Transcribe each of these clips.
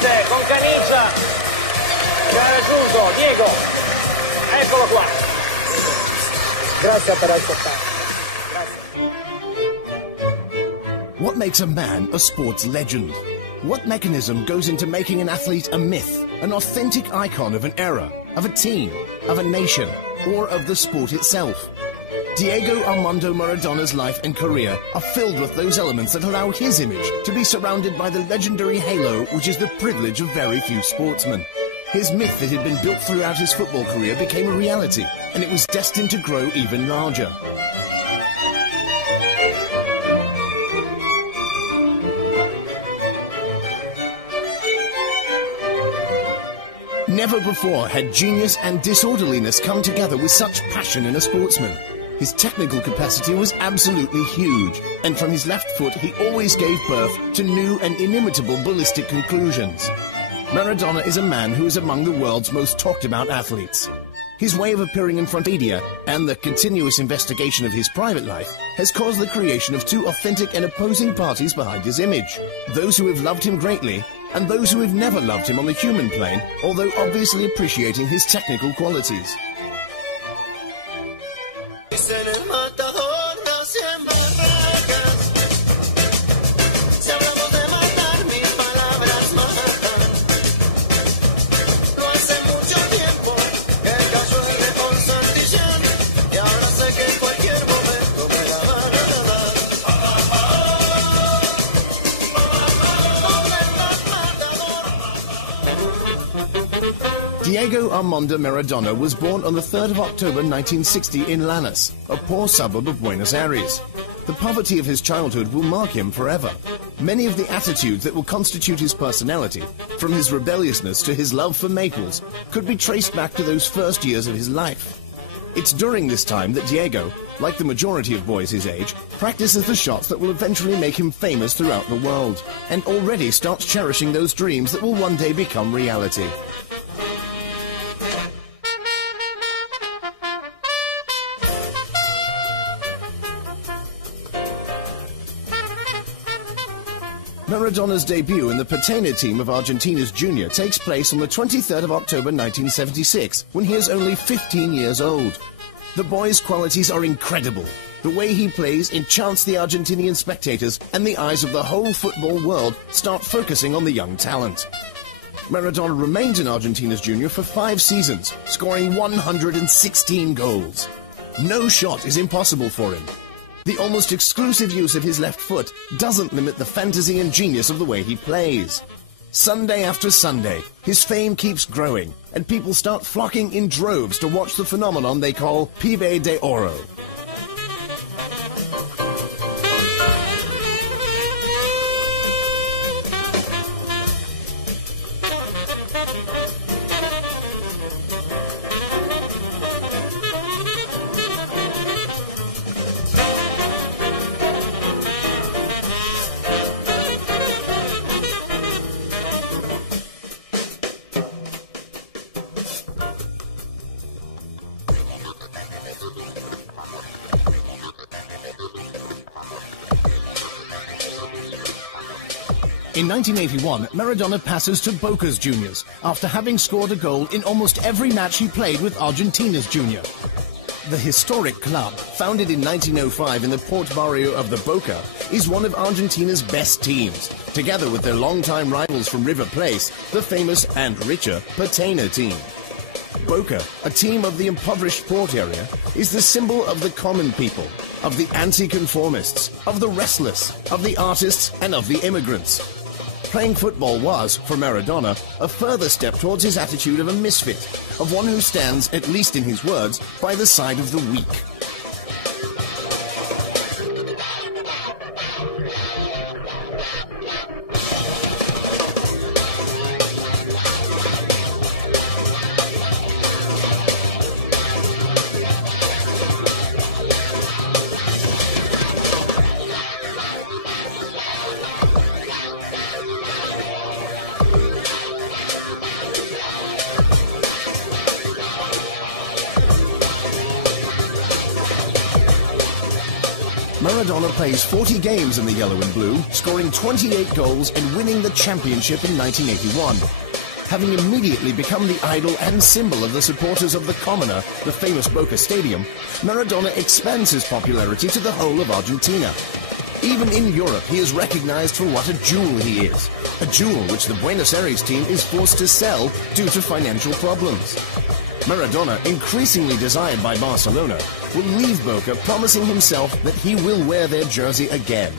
Forte, con canigia. Ci ha raggiunto, Diego. Eccolo qua. Grazie per ascoltare. What makes a man a sports legend? What mechanism goes into making an athlete a myth, an authentic icon of an era, of a team, of a nation, or of the sport itself? Diego Armando Maradona's life and career are filled with those elements that allow his image to be surrounded by the legendary halo which is the privilege of very few sportsmen. His myth that had been built throughout his football career became a reality, and it was destined to grow even larger. Never before had genius and disorderliness come together with such passion in a sportsman. His technical capacity was absolutely huge, and from his left foot he always gave birth to new and inimitable ballistic conclusions. Maradona is a man who is among the world's most talked about athletes. His way of appearing in front of media and the continuous investigation of his private life has caused the creation of two authentic and opposing parties behind his image. Those who have loved him greatly and those who have never loved him on the human plane, although obviously appreciating his technical qualities. Diego Armando Maradona was born on the 3rd of October 1960 in Lanús, a poor suburb of Buenos Aires. The poverty of his childhood will mark him forever. Many of the attitudes that will constitute his personality, from his rebelliousness to his love for maples, could be traced back to those first years of his life. It's during this time that Diego, like the majority of boys his age, practices the shots that will eventually make him famous throughout the world, and already starts cherishing those dreams that will one day become reality. Maradona's debut in the Patena team of Argentina's Junior takes place on the 23rd of October 1976, when he is only 15 years old. The boy's qualities are incredible. The way he plays enchants the Argentinian spectators, and the eyes of the whole football world start focusing on the young talent. Maradona remained in Argentina's Junior for 5 seasons, scoring 116 goals. No shot is impossible for him. The almost exclusive use of his left foot doesn't limit the fantasy and genius of the way he plays. Sunday after Sunday, his fame keeps growing, and people start flocking in droves to watch the phenomenon they call Pibe de Oro. In 1981, Maradona passes to Boca's Juniors after having scored a goal in almost every match he played with Argentina's Junior. The historic club, founded in 1905 in the port barrio of the Boca, is one of Argentina's best teams, together with their longtime rivals from River Plate, the famous and richer Patena team. Boca, a team of the impoverished port area, is the symbol of the common people, of the anti-conformists, of the restless, of the artists and of the immigrants. Playing football was, for Maradona, a further step towards his attitude of a misfit, of one who stands, at least in his words, by the side of the weak. Maradona plays 40 games in the yellow and blue, scoring 28 goals and winning the championship in 1981. Having immediately become the idol and symbol of the supporters of the Commoner, the famous Boca Stadium, Maradona expands his popularity to the whole of Argentina. Even in Europe, he is recognized for what a jewel he is. A jewel which the Buenos Aires team is forced to sell due to financial problems. Maradona, increasingly desired by Barcelona, will leave Boca promising himself that he will wear their jersey again.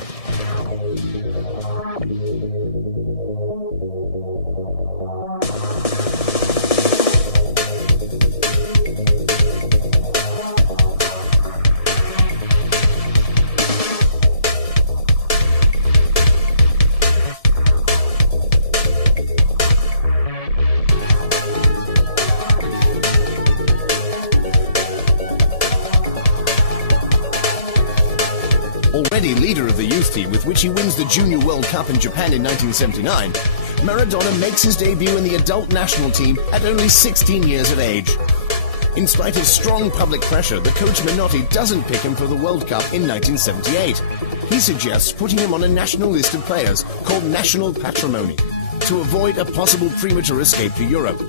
Already leader of the youth team with which he wins the Junior World Cup in Japan in 1979, Maradona makes his debut in the adult national team at only 16 years of age. In spite of strong public pressure, the coach Menotti doesn't pick him for the World Cup in 1978. He suggests putting him on a national list of players called National Patrimony to avoid a possible premature escape to Europe.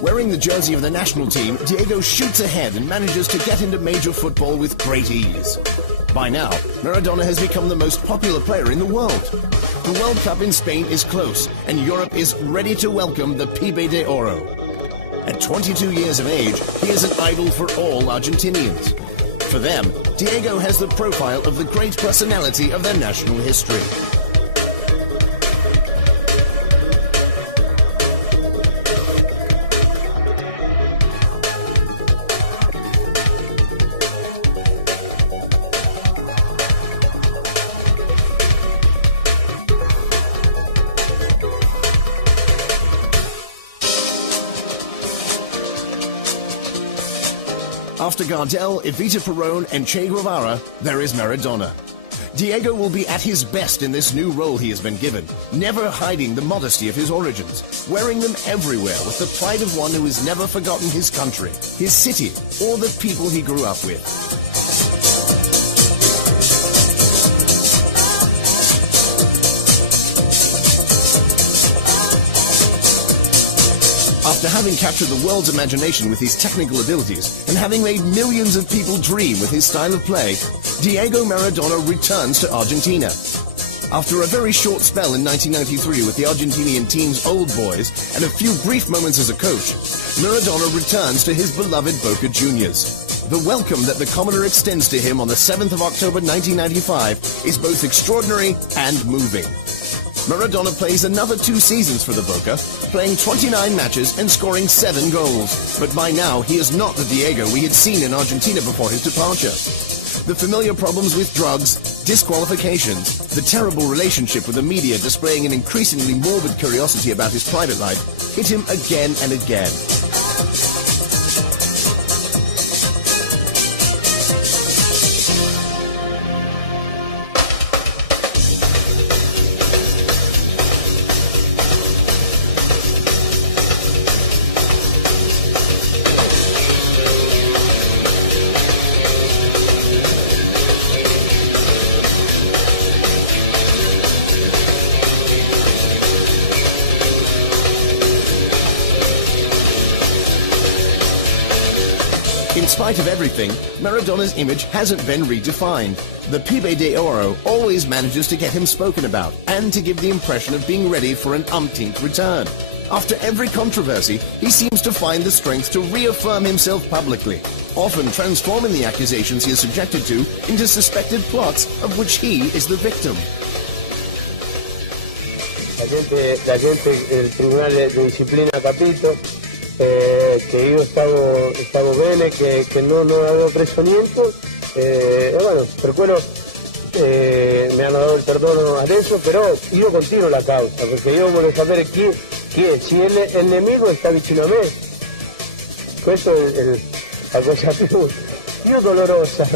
Wearing the jersey of the national team, Diego shoots ahead and manages to get into major football with great ease. By now, Maradona has become the most popular player in the world. The World Cup in Spain is close, and Europe is ready to welcome the Pibe de Oro. At 22 years of age, he is an idol for all Argentinians. For them, Diego has the profile of the great personality of their national history. After Gardel, Evita Peron and Che Guevara, there is Maradona. Diego will be at his best in this new role he has been given, never hiding the modesty of his origins, wearing them everywhere with the pride of one who has never forgotten his country, his city, or the people he grew up with. After having captured the world's imagination with his technical abilities and having made millions of people dream with his style of play, Diego Maradona returns to Argentina. After a very short spell in 1993 with the Argentinian team's old boys and a few brief moments as a coach, Maradona returns to his beloved Boca Juniors. The welcome that the Commoner extends to him on the 7th of October 1995 is both extraordinary and moving. Maradona plays another 2 seasons for the Boca, playing 29 matches and scoring 7 goals. But by now, he is not the Diego we had seen in Argentina before his departure. The familiar problems with drugs, disqualifications, the terrible relationship with the media displaying an increasingly morbid curiosity about his private life, hit him again and again. In spite of everything, Maradona's image hasn't been redefined. The Pibe de Oro always manages to get him spoken about and to give the impression of being ready for an umpteenth return. After every controversy, he seems to find the strength to reaffirm himself publicly, often transforming the accusations he is subjected to into suspected plots of which he is the victim. La gente del Tribunal de Disciplina Capito, che io stavo bene, che non avevo preso niente, e bueno, per quello mi hanno dato il perdono adesso, però io continuo la causa, perché io voglio sapere chi è, se il nemico sta vicino a me. Questa è la cosa più dolorosa.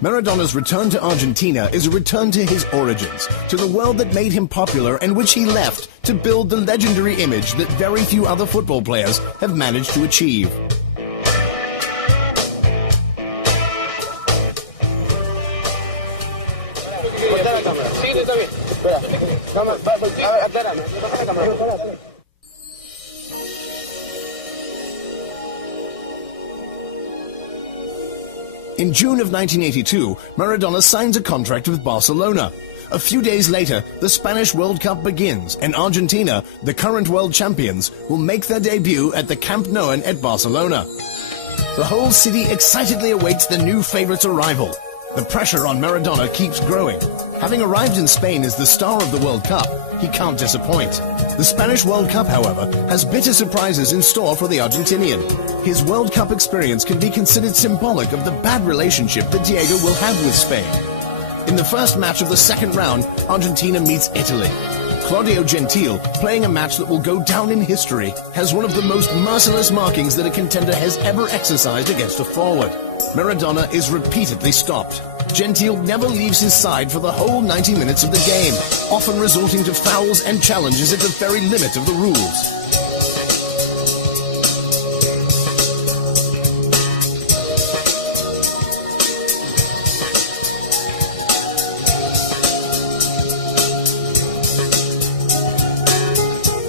Maradona's return to Argentina is a return to his origins, to the world that made him popular and which he left to build the legendary image that very few other football players have managed to achieve. In June of 1982, Maradona signs a contract with Barcelona. A few days later, the Spanish World Cup begins, and Argentina, the current world champions, will make their debut at the Camp Nou at Barcelona. The whole city excitedly awaits the new favourites' arrival. The pressure on Maradona keeps growing. Having arrived in Spain as the star of the World Cup, he can't disappoint. The Spanish World Cup, however, has bitter surprises in store for the Argentinian. His World Cup experience can be considered symbolic of the bad relationship that Diego will have with Spain. In the first match of the second round, Argentina meets Italy. Claudio Gentile, playing a match that will go down in history, has one of the most merciless markings that a contender has ever exercised against a forward. Maradona is repeatedly stopped. Gentile never leaves his side for the whole 90 minutes of the game, often resorting to fouls and challenges at the very limit of the rules.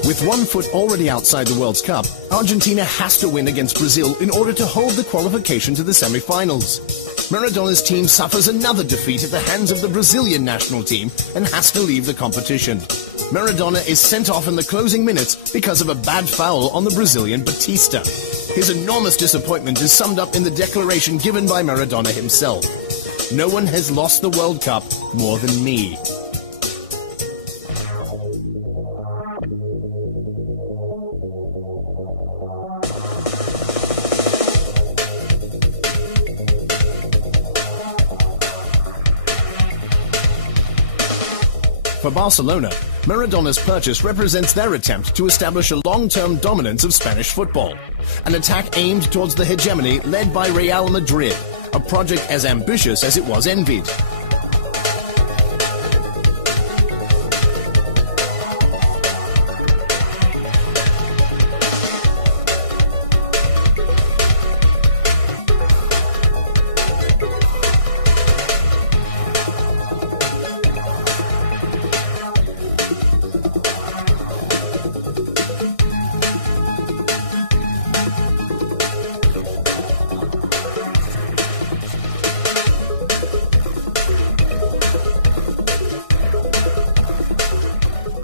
With one foot already outside the World Cup, Argentina has to win against Brazil in order to hold the qualification to the semi-finals. Maradona's team suffers another defeat at the hands of the Brazilian national team and has to leave the competition. Maradona is sent off in the closing minutes because of a bad foul on the Brazilian Batista. His enormous disappointment is summed up in the declaration given by Maradona himself. "No one has lost the World Cup more than me." For Barcelona, Maradona's purchase represents their attempt to establish a long-term dominance of Spanish football, an attack aimed towards the hegemony led by Real Madrid, a project as ambitious as it was envied.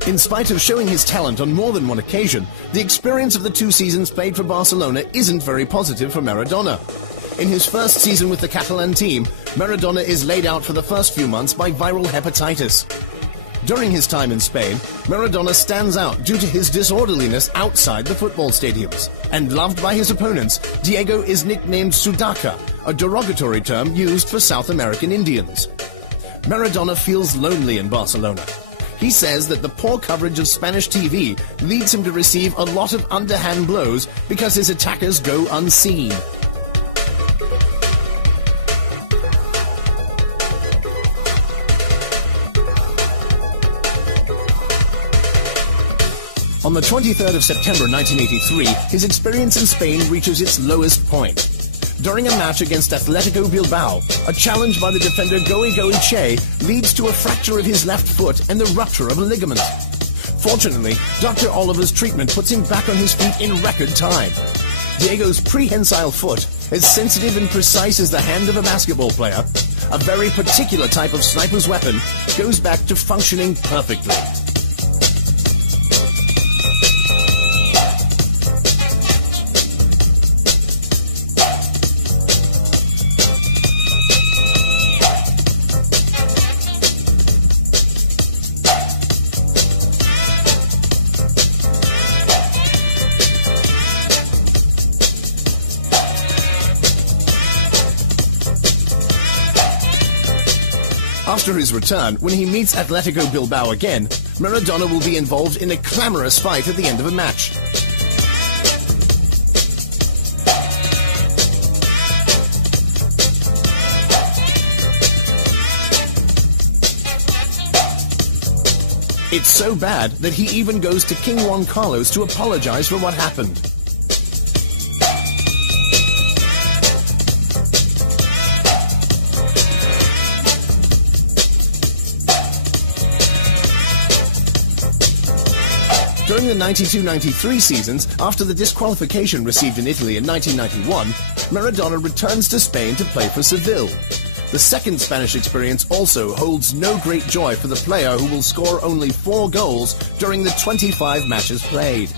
In spite of showing his talent on more than one occasion, the experience of the 2 seasons played for Barcelona isn't very positive for Maradona. In his first season with the Catalan team, Maradona is laid out for the first few months by viral hepatitis. During his time in Spain, Maradona stands out due to his disorderliness outside the football stadiums. And loved by his opponents, Diego is nicknamed Sudaca, a derogatory term used for South American Indians. Maradona feels lonely in Barcelona. He says that the poor coverage of Spanish TV leads him to receive a lot of underhand blows because his attackers go unseen. On the 23rd of September 1983, his experience in Spain reaches its lowest point. During a match against Atletico Bilbao, a challenge by the defender Goy Che leads to a fracture of his left foot and the rupture of a ligament. Fortunately, Dr. Oliver's treatment puts him back on his feet in record time. Diego's prehensile foot, as sensitive and precise as the hand of a basketball player, a very particular type of sniper's weapon, goes back to functioning perfectly. After his return, when he meets Atletico Bilbao again, Maradona will be involved in a clamorous fight at the end of a match. It's so bad that he even goes to King Juan Carlos to apologize for what happened. During the 92-93 seasons, after the disqualification received in Italy in 1991, Maradona returns to Spain to play for Seville. The second Spanish experience also holds no great joy for the player who will score only 4 goals during the 25 matches played.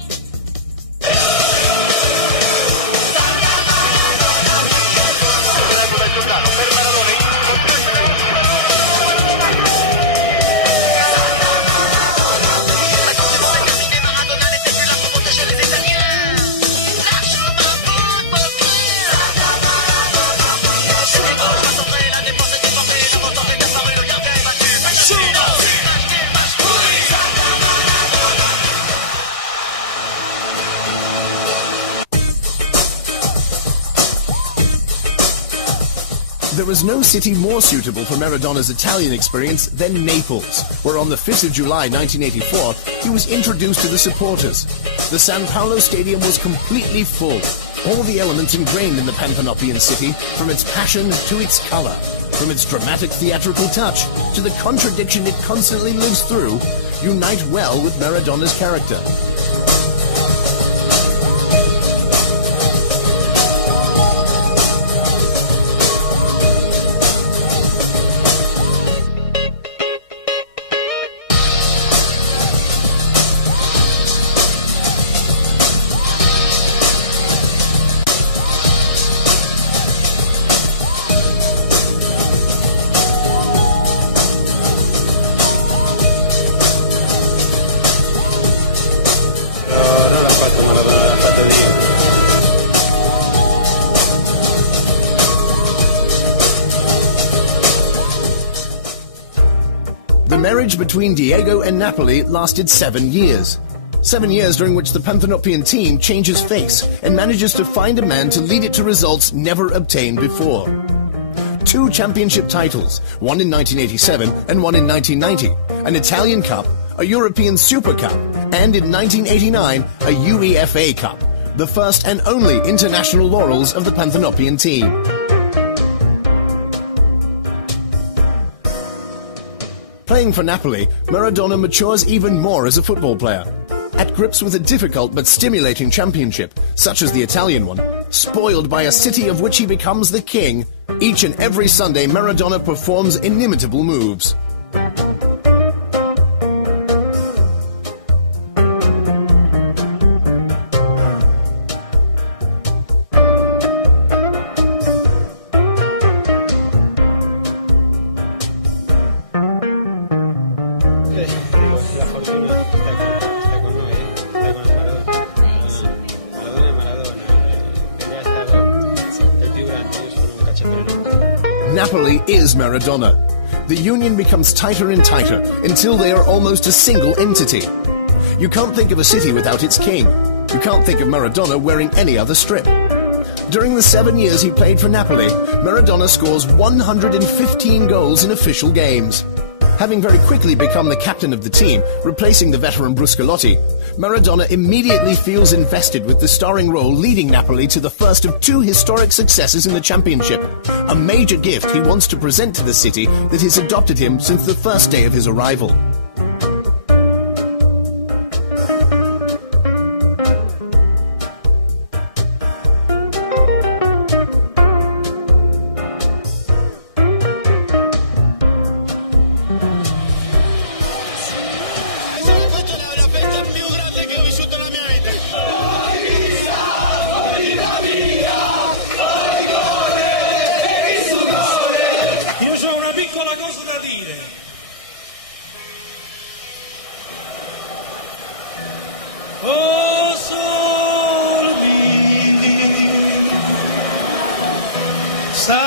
There is no city more suitable for Maradona's Italian experience than Naples, where on the 5th of July 1984, he was introduced to the supporters. The San Paolo Stadium was completely full. All the elements ingrained in the Panthenopian city, from its passion to its color, from its dramatic theatrical touch to the contradiction it constantly lives through, unite well with Maradona's character. The marriage between Diego and Napoli lasted 7 years. 7 years during which the Panthenopian team changes face and manages to find a man to lead it to results never obtained before. 2 championship titles, one in 1987 and one in 1990, an Italian Cup, a European Super Cup, and in 1989, a UEFA Cup, the first and only international laurels of the Panthenopian team. Playing for Napoli, Maradona matures even more as a football player. At grips with a difficult but stimulating championship, such as the Italian one, spoiled by a city of which he becomes the king, each and every Sunday Maradona performs inimitable moves. La fortuna está con noi, está con Maradona e Maradona. È stato il più grande, io sono un calciatore. Napoli is Maradona. The union becomes tighter and tighter until they are almost a single entity. You can't think of a city without its king. You can't think of Maradona wearing any other strip. During the 7 years he played for Napoli, Maradona scores 115 goals in official games. Having very quickly become the captain of the team, replacing the veteran Bruscolotti, Maradona immediately feels invested with the starring role leading Napoli to the first of 2 historic successes in the championship, a major gift he wants to present to the city that has adopted him since the first day of his arrival. Oh, sole sta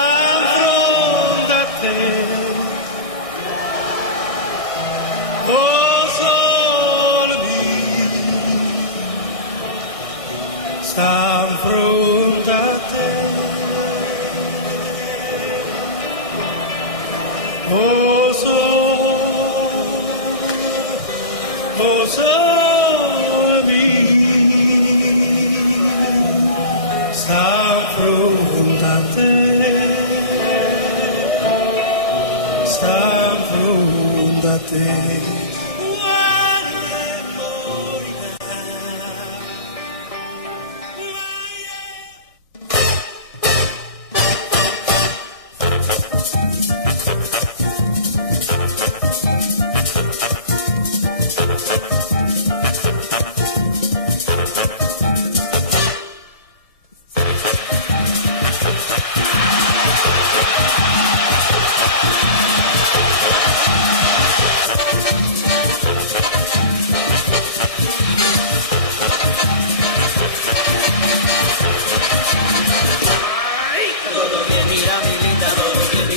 fronte a te. Oh, sole sta fronte a te. Oh, sole sta fronte a te.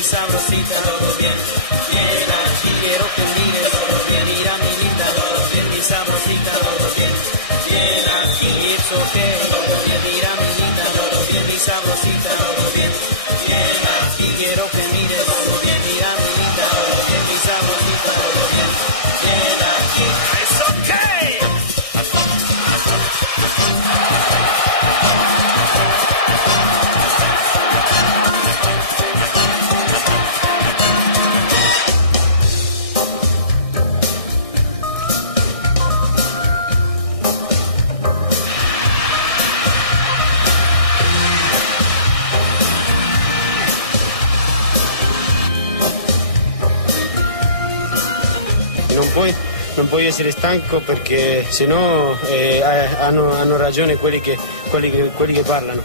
Sabrosita, todo bien, bien aquí quiero que mires, todo bien, mira mi linda, todo bien, mi sabrosita, todo bien, bien aquí, it's okay, todo bien, mira mi linda, todo bien, mi sabrosita, todo bien, bien aquí quiero que mires, todo bien, mira mi linda, todo bien, mi sabrosita, todo bien, bien aquí, it's okay. Non puoi essere stanco perché sennò hanno ragione quelli che parlano.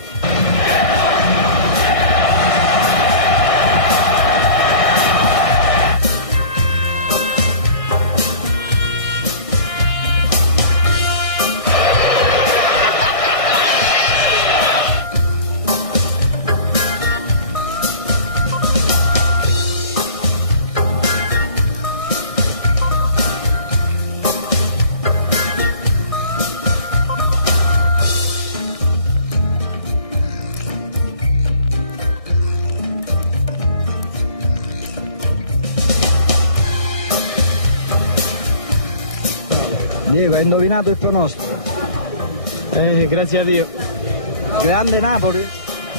Diego, hai indovinato il pronostico? Grazie a Dio. Grande Napoli?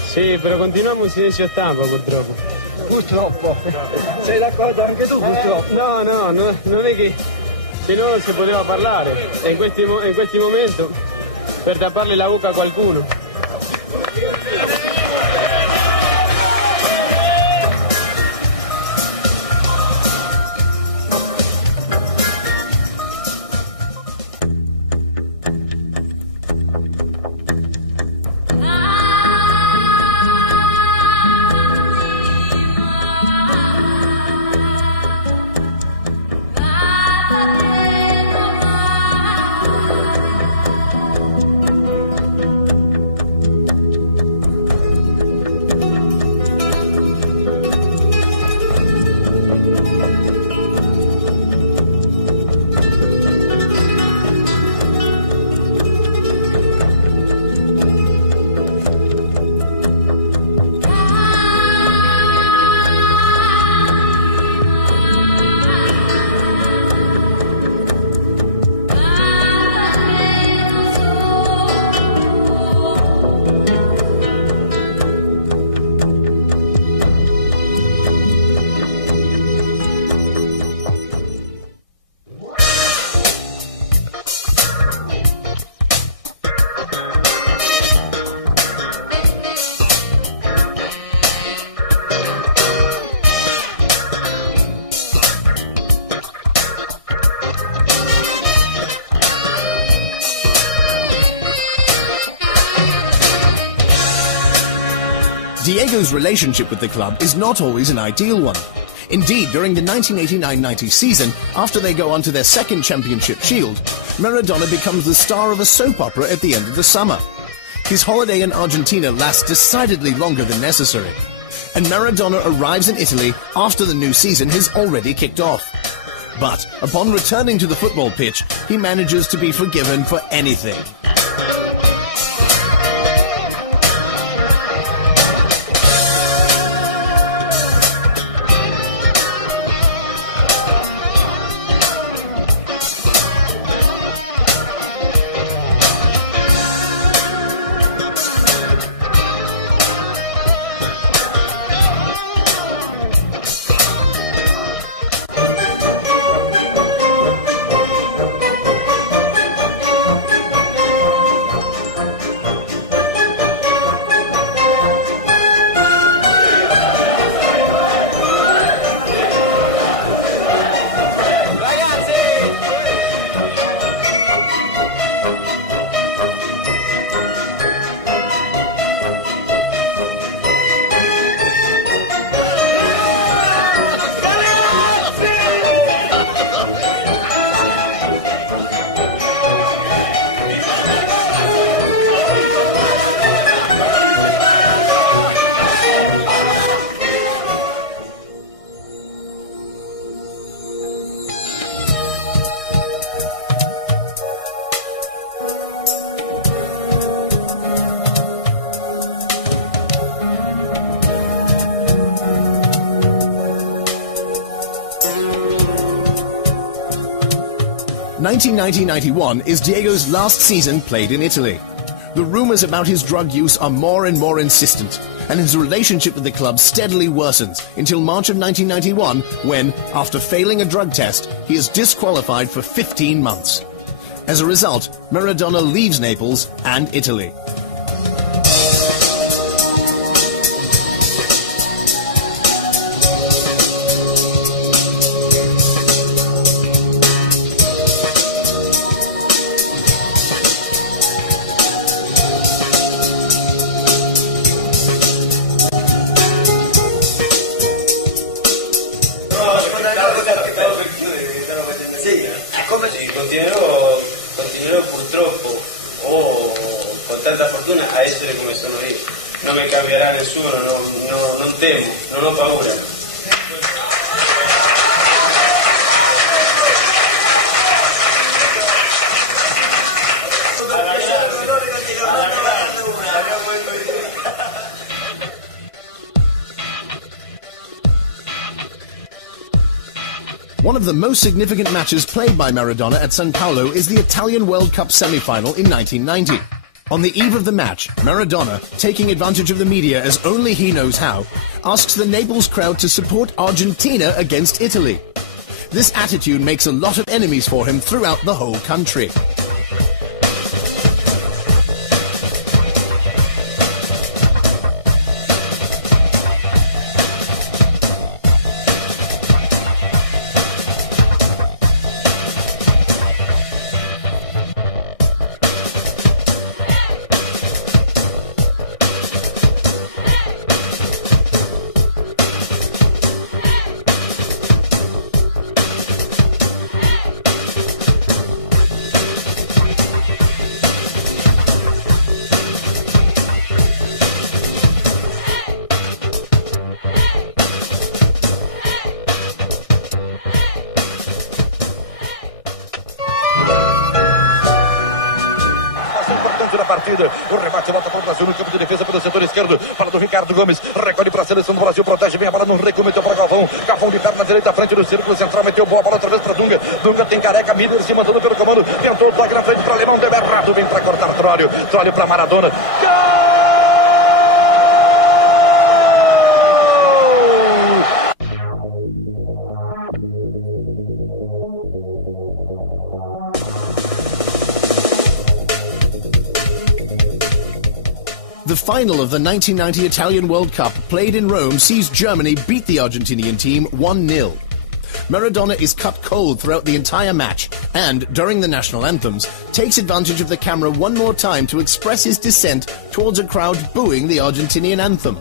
Sì, però continuiamo in silenzio stampa purtroppo. Purtroppo. Sei d'accordo anche tu purtroppo? No, non è che se no non si poteva parlare. E in questi momenti per tapparle la bocca a qualcuno. Diego's relationship with the club is not always an ideal one. Indeed, during the 1989-90 season, after they go on to their second championship shield, Maradona becomes the star of a soap opera at the end of the summer. His holiday in Argentina lasts decidedly longer than necessary, and Maradona arrives in Italy after the new season has already kicked off. But upon returning to the football pitch, he manages to be forgiven for anything. 1990-91 is Diego's last season played in Italy. The rumors about his drug use are more and more insistent, and his relationship with the club steadily worsens until March of 1991 when, after failing a drug test, he is disqualified for 15 months. As a result, Maradona leaves Naples and Italy. Continuerò purtroppo o con tanta fortuna a essere come sono io. Non mi cambierà nessuno, non temo, non ho paura. One of the most significant matches played by Maradona at San Paolo is the Italian World Cup semi-final in 1990. On the eve of the match, Maradona, taking advantage of the media as only he knows how, asks the Naples crowd to support Argentina against Italy. This attitude makes a lot of enemies for him throughout the whole country. O rebate volta para o Brasil no campo de defesa pelo setor esquerdo. Para do Ricardo Gomes. Recolhe para a seleção do Brasil. Protege bem a bola no recuo. Meteu para Galvão. Galvão de perna direita à frente do círculo central. Meteu boa bola outra vez para Dunga. Dunga tem Careca. Miller se mandando pelo comando. Tentou o toque na frente para Alemão. Deu errado. Vem para cortar Trólio. Trólio para Maradona. Gol! The final of the 1990 Italian World Cup, played in Rome, sees Germany beat the Argentinian team 1-0. Maradona is cut cold throughout the entire match and, during the national anthems, takes advantage of the camera one more time to express his dissent towards a crowd booing the Argentinian anthem.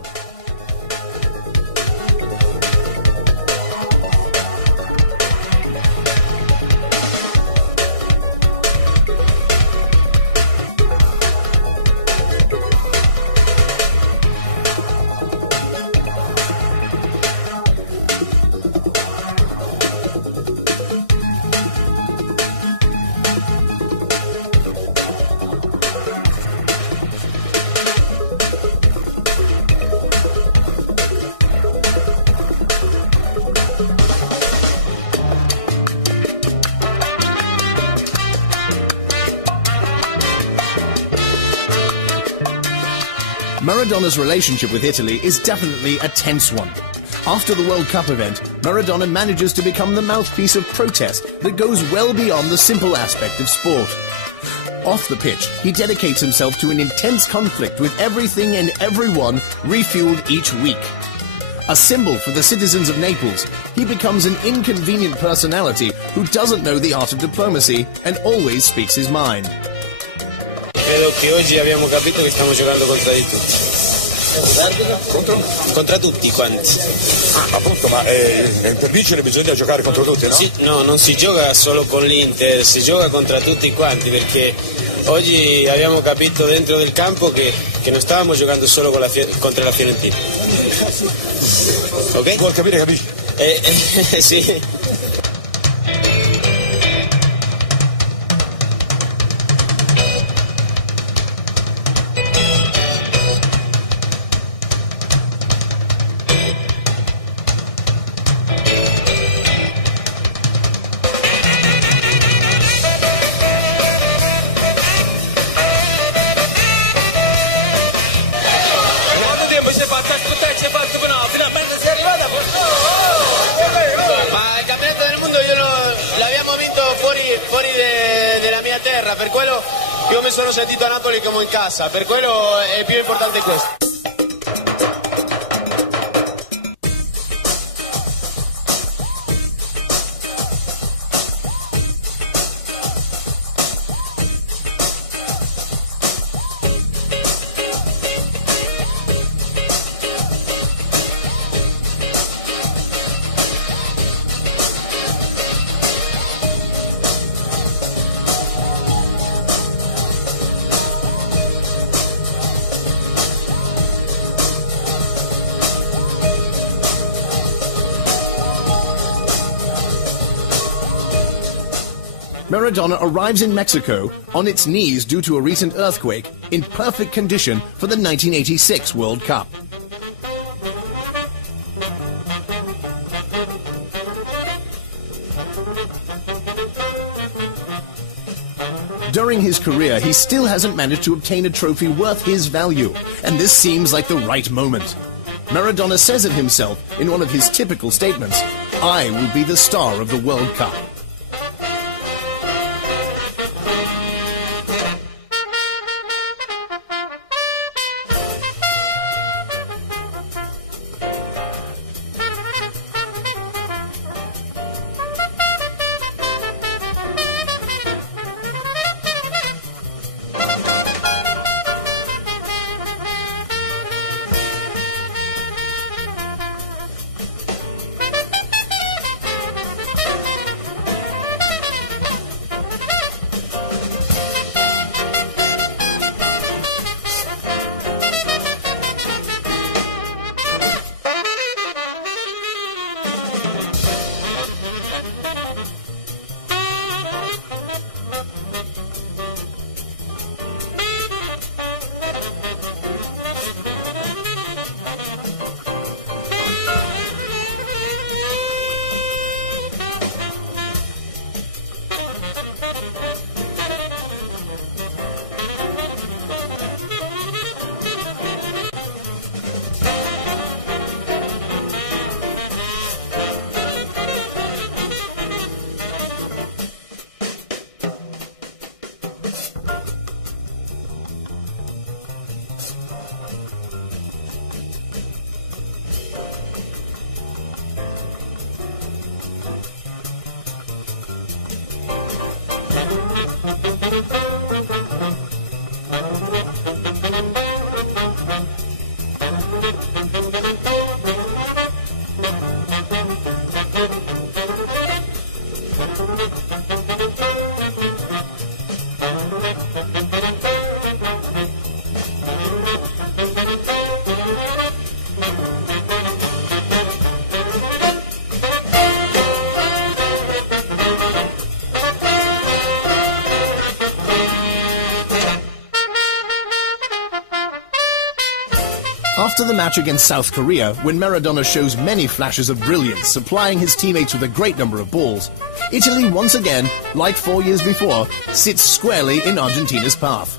Maradona's relationship with Italy is definitely a tense one. After the World Cup event, Maradona manages to become the mouthpiece of protest that goes well beyond the simple aspect of sport. Off the pitch, he dedicates himself to an intense conflict with everything and everyone, refueled each week. A symbol for the citizens of Naples, he becomes an inconvenient personality who doesn't know the art of diplomacy and always speaks his mind. Credo che oggi abbiamo capito che stiamo giocando contro di tutti. Contra tutti quanti. Appunto, ma per vincere bisogna giocare contro tutti, no? Sì, no, non si gioca solo con l'Inter, si gioca contra tutti quanti, perché oggi abbiamo capito dentro del campo che non stavamo giocando solo contro la Fiorentina. Ok? Vuol capire, capisci? Sì. della mia terra, per quello io mi sono sentito a Napoli come in casa, per quello è più importante questo. Maradona arrives in Mexico on its knees due to a recent earthquake in perfect condition for the 1986 World Cup. During his career, he still hasn't managed to obtain a trophy worth his value, and this seems like the right moment. Maradona says it himself in one of his typical statements, "I will be the star of the World Cup." After the match against South Korea, when Maradona shows many flashes of brilliance, supplying his teammates with a great number of balls, Italy once again, like 4 years before, sits squarely in Argentina's path.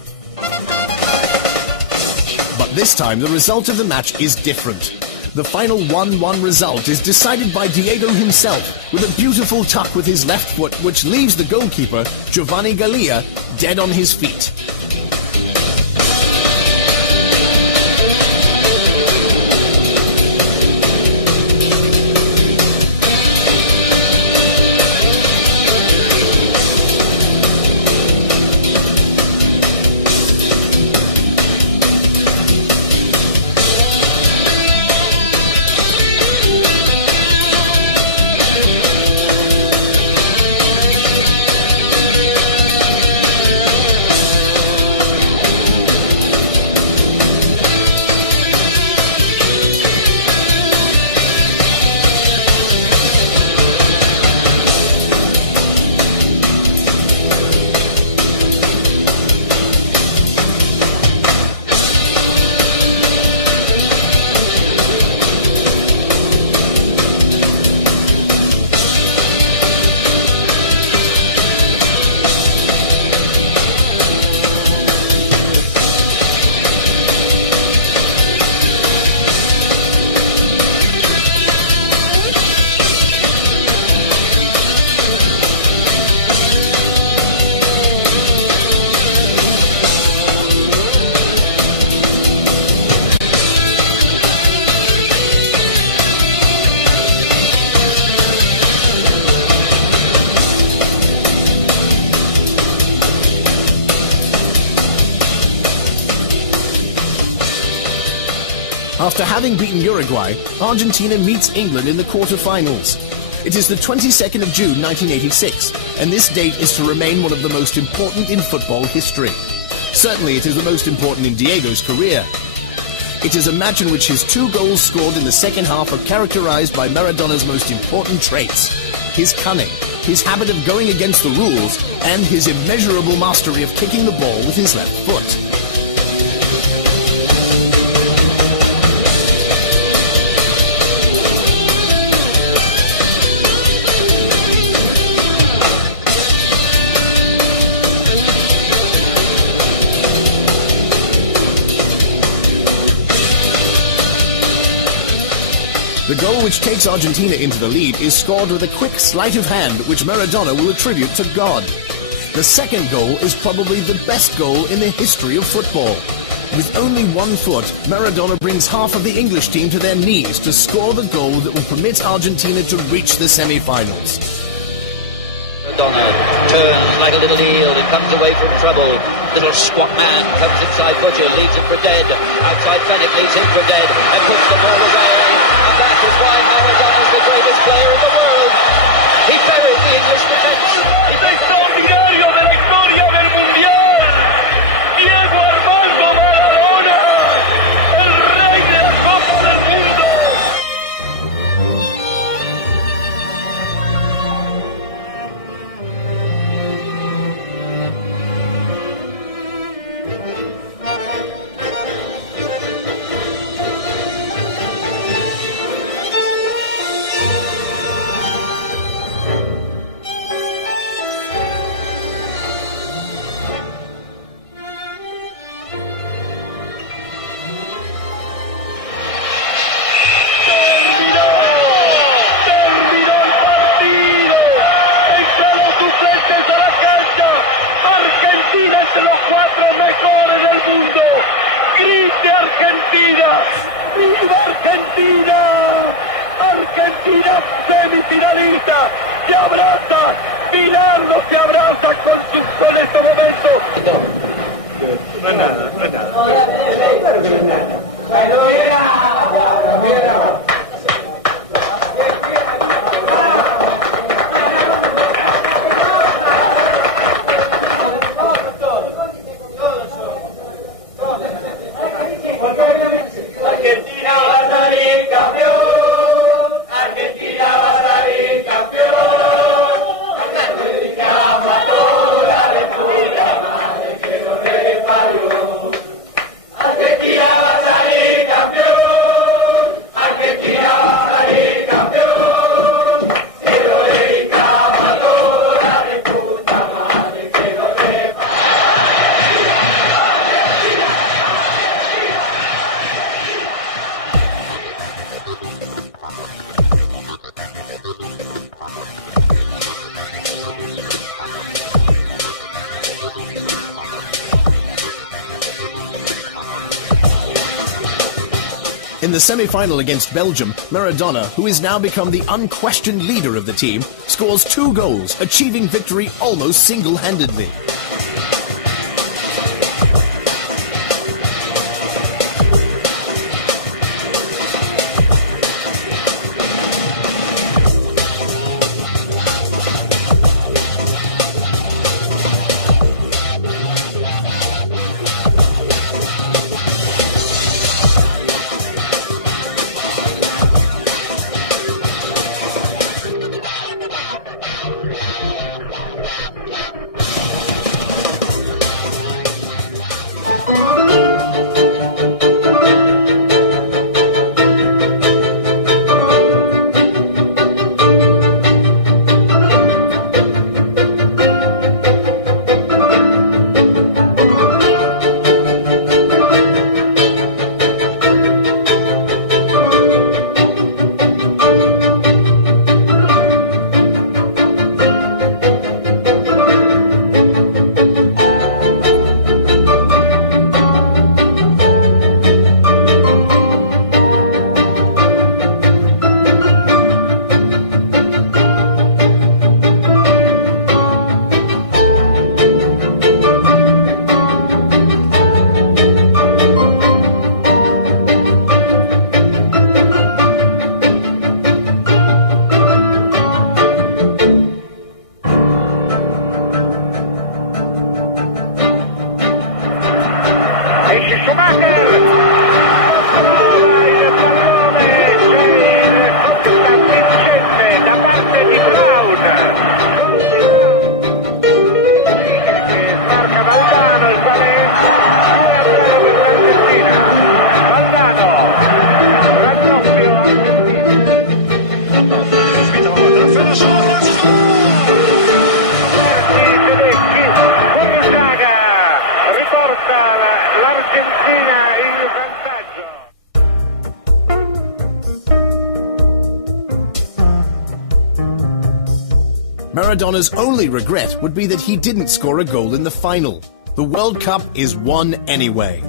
But this time, the result of the match is different. The final 1-1 result is decided by Diego himself, with a beautiful tuck with his left foot, which leaves the goalkeeper, Giovanni Gallia, dead on his feet. After having beaten Uruguay, Argentina meets England in the quarter-finals. It is the 22nd of June 1986, and this date is to remain one of the most important in football history. Certainly it is the most important in Diego's career. It is a match in which his 2 goals scored in the second half are characterized by Maradona's most important traits: his cunning, his habit of going against the rules, and his immeasurable mastery of kicking the ball with his left foot. The goal which takes Argentina into the lead is scored with a quick sleight of hand which Maradona will attribute to God. The second goal is probably the best goal in the history of football. With only 1 foot, Maradona brings half of the English team to their knees to score the goal that will permit Argentina to reach the semi-finals. Maradona turns like a little eel and comes away from trouble. Little squat man comes inside Butcher, leads him for dead. Outside Fennick leads him for dead and puts the ball away. And that is why Maradona is the greatest player in the world. He buried the English defence. ¡Es extraordinario de la historia del Mundial! ¡Diego Armando Maradona! ¡El rey de la Copa del Mundo! Argentina semifinalista, se abraza, Bilardo se abraza con estos momentos. No es nada, no es nada. Claro que no es nada. In the semi-final against Belgium, Maradona, who has now become the unquestioned leader of the team, scores 2 goals, achieving victory almost single-handedly. Schumacher, controlla il pallone, c'è il tocca vincente da parte di Brown, che smarca Valdano, il quale è a zero per l'Argentina. Valdano, raddoppio tedeschi, Borruchaga riporta l'Argentina in vantaggio. Maradona's only regret would be that he didn't score a goal in the final. The World Cup is won anyway.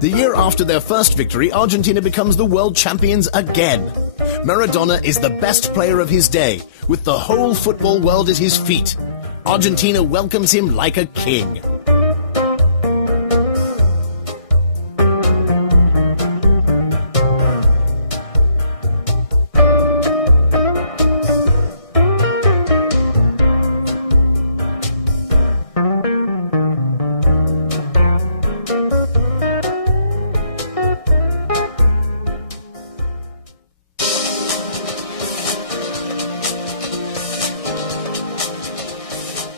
The year after their first victory, Argentina becomes the world champions again. Maradona is the best player of his day, with the whole football world at his feet. Argentina welcomes him like a king.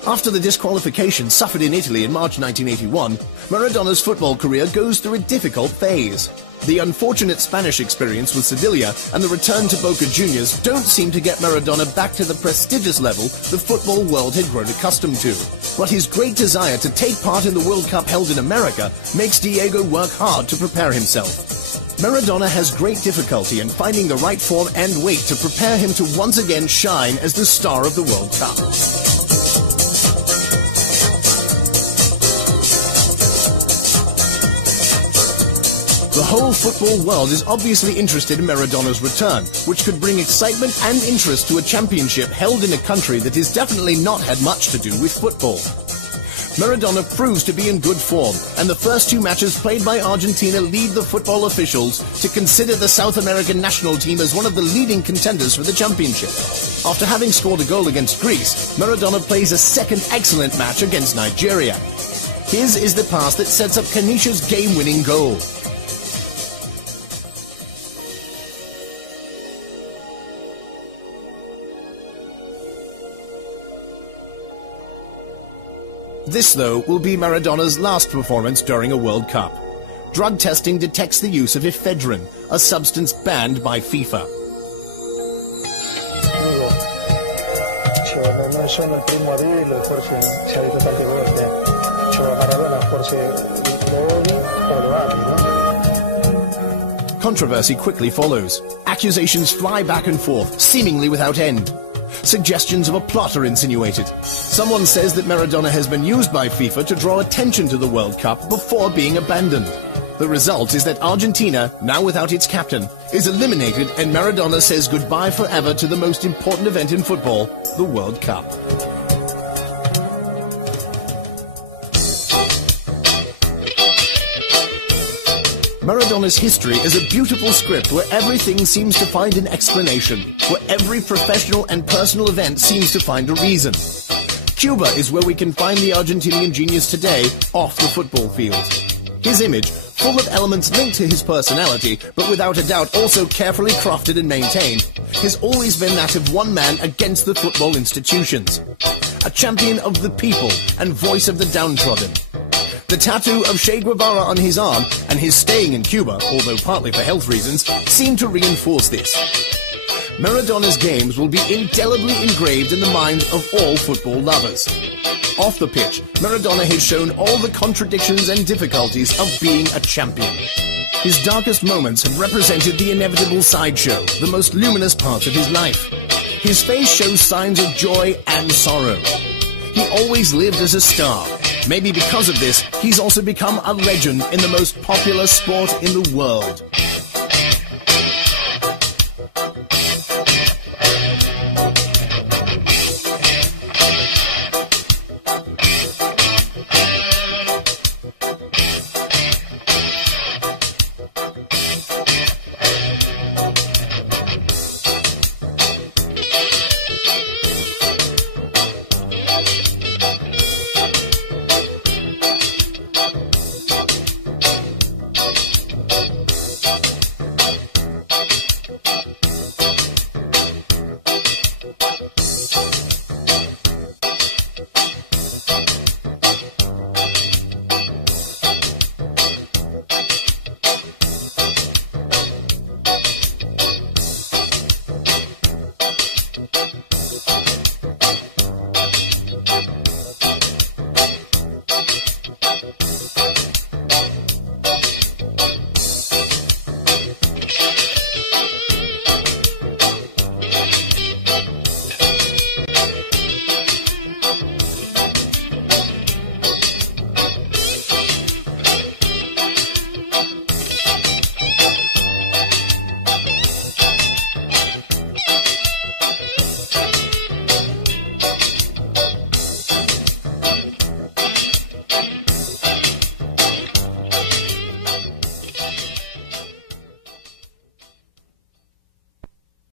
After the disqualification suffered in Italy in March 1981, Maradona's football career goes through a difficult phase. The unfortunate Spanish experience with Sevilla and the return to Boca Juniors don't seem to get Maradona back to the prestigious level the football world had grown accustomed to. But his great desire to take part in the World Cup held in America makes Diego work hard to prepare himself. Maradona has great difficulty in finding the right form and weight to prepare him to once again shine as the star of the World Cup. The whole football world is obviously interested in Maradona's return, which could bring excitement and interest to a championship held in a country that has definitely not had much to do with football. Maradona proves to be in good form, and the first two matches played by Argentina lead the football officials to consider the South American national team as one of the leading contenders for the championship. After having scored a goal against Greece, Maradona plays a second excellent match against Nigeria. His is the pass that sets up Kanisha's game-winning goal. This, though, will be Maradona's last performance during a World Cup. Drug testing detects the use of ephedrine, a substance banned by FIFA. Controversy quickly follows. Accusations fly back and forth, seemingly without end. Suggestions of a plot are insinuated. Someone says that Maradona has been used by FIFA to draw attention to the World Cup before being abandoned. The result is that Argentina, now without its captain, is eliminated, and Maradona says goodbye forever to the most important event in football, the World Cup. Maradona's history is a beautiful script where everything seems to find an explanation, where every professional and personal event seems to find a reason. Cuba is where we can find the Argentinian genius today off the football field. His image, full of elements linked to his personality, but without a doubt also carefully crafted and maintained, has always been that of one man against the football institutions. A champion of the people and voice of the downtrodden. The tattoo of Che Guevara on his arm and his staying in Cuba, although partly for health reasons, seem to reinforce this. Maradona's games will be indelibly engraved in the minds of all football lovers. Off the pitch, Maradona has shown all the contradictions and difficulties of being a champion. His darkest moments have represented the inevitable sideshow, the most luminous part of his life. His face shows signs of joy and sorrow. He always lived as a star, Maybe because of this, he's also become a legend in the most popular sport in the world.